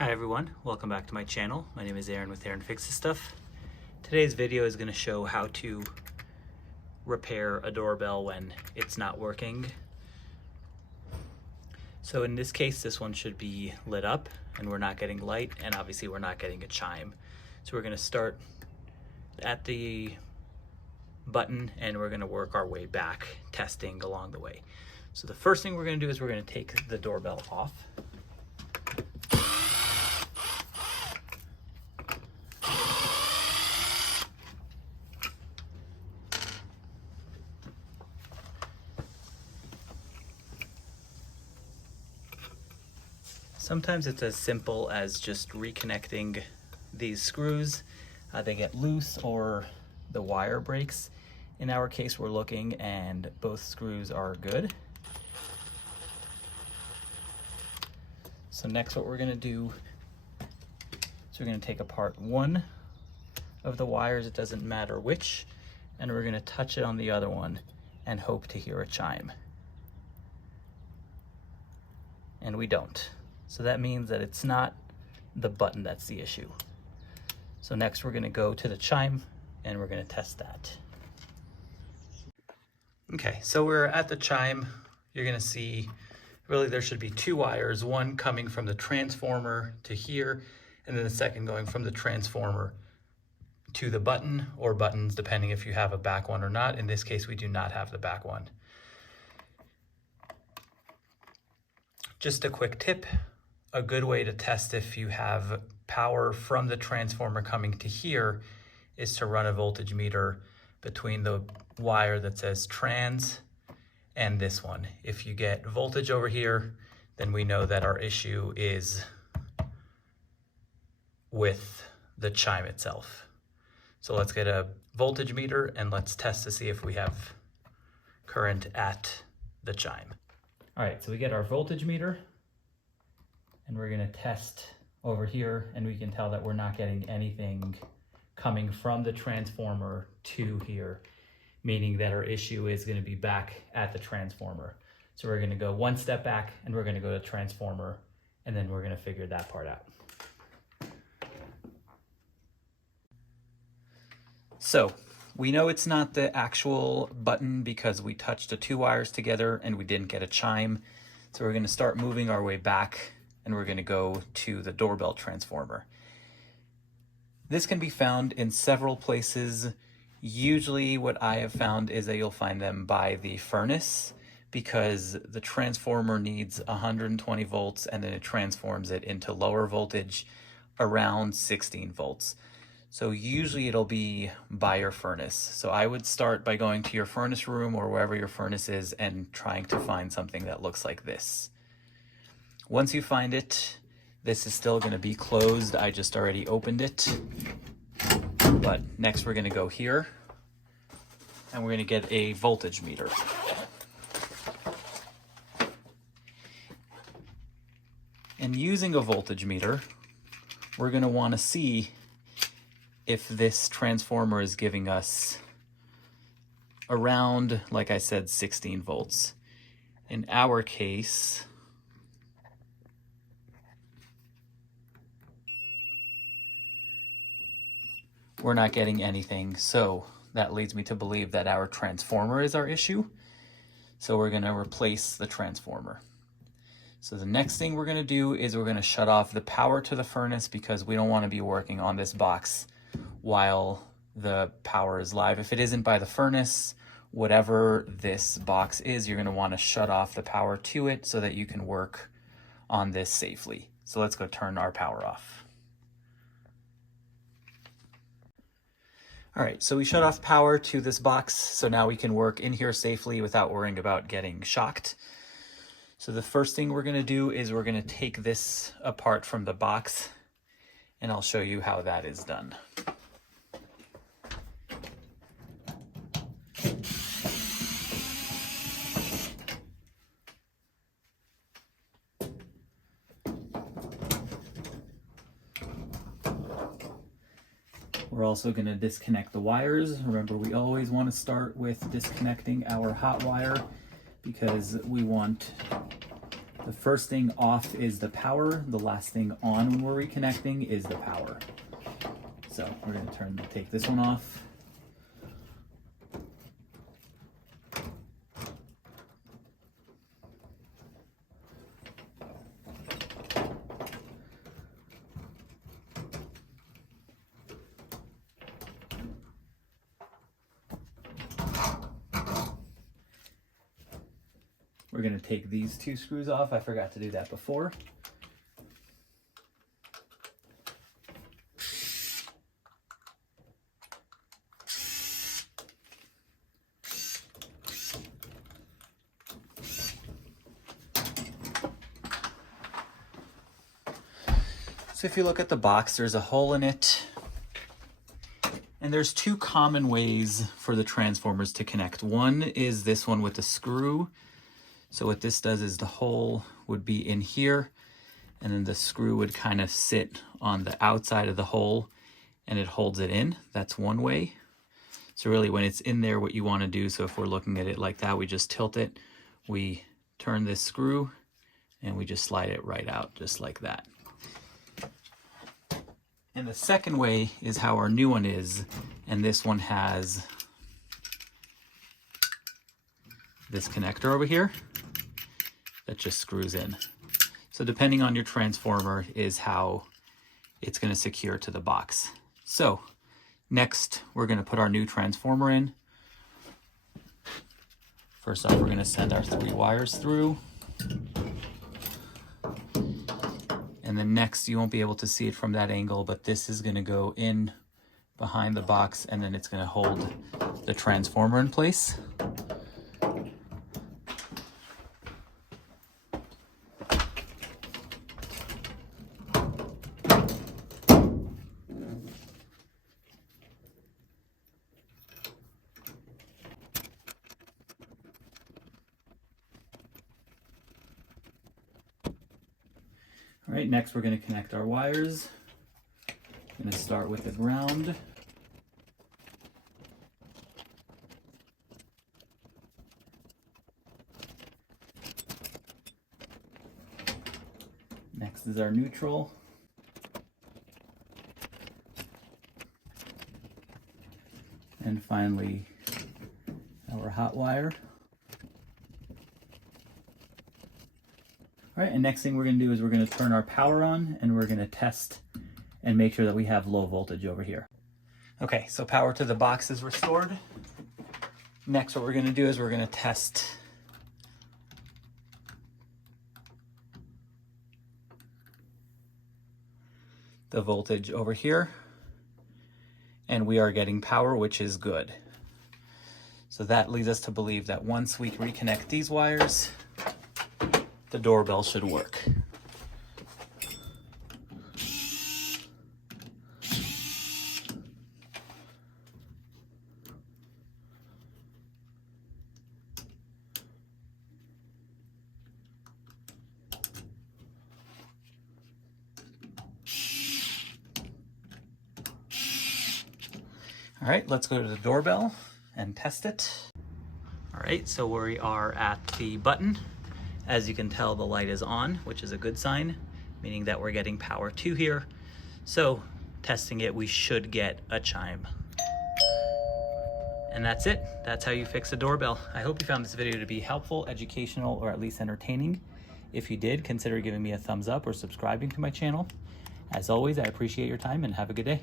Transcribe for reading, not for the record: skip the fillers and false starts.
Hi everyone, welcome back to my channel. My name is Aaron with Aaron Fixes Stuff. Today's video is going to show how to repair a doorbell when it's not working. So in this case, this one should be lit up and we're not getting light, and obviously we're not getting a chime. So we're going to start at the button and we're going to work our way back, testing along the way. So the first thing we're going to do is we're going to take the doorbell off. Sometimes it's as simple as just reconnecting these screws. They get loose or the wire breaks. In our case, we're looking and both screws are good. So next what we're gonna do is we're gonna take apart one of the wires, it doesn't matter which, and we're gonna touch it on the other one and hope to hear a chime. And we don't. So that means that it's not the button that's the issue. So next we're gonna go to the chime and we're gonna test that. Okay, so we're at the chime. You're gonna see, really there should be two wires, one coming from the transformer to here, and then the second going from the transformer to the button, or buttons, depending if you have a back one or not. In this case, we do not have the back one. Just a quick tip. A good way to test if you have power from the transformer coming to here is to run a voltage meter between the wire that says trans and this one. If you get voltage over here, then we know that our issue is with the chime itself. So let's get a voltage meter and let's test to see if we have current at the chime. All right, so we get our voltage meter. And we're gonna test over here, and we can tell that we're not getting anything coming from the transformer to here, meaning that our issue is gonna be back at the transformer. So we're gonna go one step back and we're gonna go to transformer, and then we're gonna figure that part out. So we know it's not the actual button because we touched the two wires together and we didn't get a chime. So we're gonna start moving our way back, and we're going to go to the doorbell transformer. This can be found in several places. Usually what I have found is that you'll find them by the furnace, because the transformer needs 120 volts and then it transforms it into lower voltage around 16 volts. So usually it'll be by your furnace. So I would start by going to your furnace room or wherever your furnace is and trying to find something that looks like this. Once you find it, this is still going to be closed. I just already opened it. But next we're going to go here and we're going to get a voltage meter. And using a voltage meter, we're going to want to see if this transformer is giving us around, like I said, 16 volts. In our case, we're not getting anything, so that leads me to believe that our transformer is our issue. So we're going to replace the transformer. So the next thing we're going to do is we're going to shut off the power to the furnace, because we don't want to be working on this box while the power is live. If it isn't by the furnace, whatever this box is, you're going to want to shut off the power to it so that you can work on this safely. So let's go turn our power off. All right, so we shut off power to this box, so now we can work in here safely without worrying about getting shocked. So the first thing we're gonna do is we're gonna take this apart from the box, and I'll show you how that is done. We're also going to disconnect the wires. Remember, we always want to start with disconnecting our hot wire, because we want The first thing off is the power. The last thing on when we're reconnecting is the power. So we're going to take this one off. We're going to take these two screws off. I forgot to do that before. So if you look at the box, there's a hole in it. And there's two common ways for the transformers to connect. One is this one with the screw. So what this does is the hole would be in here, and then the screw would kind of sit on the outside of the hole and it holds it in. That's one way. So really when it's in there, what you want to do, so if we're looking at it like that, we just tilt it, we turn this screw, and we just slide it right out, just like that. And the second way is how our new one is, and this one has this connector over here that just screws in. So depending on your transformer is how it's going to secure to the box. So next we're going to put our new transformer in. First off, we're going to send our 3 wires through. And then next, you won't be able to see it from that angle, but this is going to go in behind the box, and then it's going to hold the transformer in place. All right, next we're going to connect our wires. I'm going to start with the ground. Next is our neutral. And finally, our hot wire. All right, and next thing we're going to do is we're going to turn our power on, and we're going to test and make sure that we have low voltage over here. Okay, so power to the box is restored. Next, what we're going to do is we're going to test the voltage over here, and we are getting power, which is good. So that leads us to believe that once we reconnect these wires, the doorbell should work. All right, let's go to the doorbell and test it. All right, so we are at the button. As you can tell, the light is on, which is a good sign, meaning that we're getting power to here. So testing it, we should get a chime. And that's it. That's how you fix a doorbell. I hope you found this video to be helpful, educational, or at least entertaining. If you did, consider giving me a thumbs up or subscribing to my channel. As always, I appreciate your time and have a good day.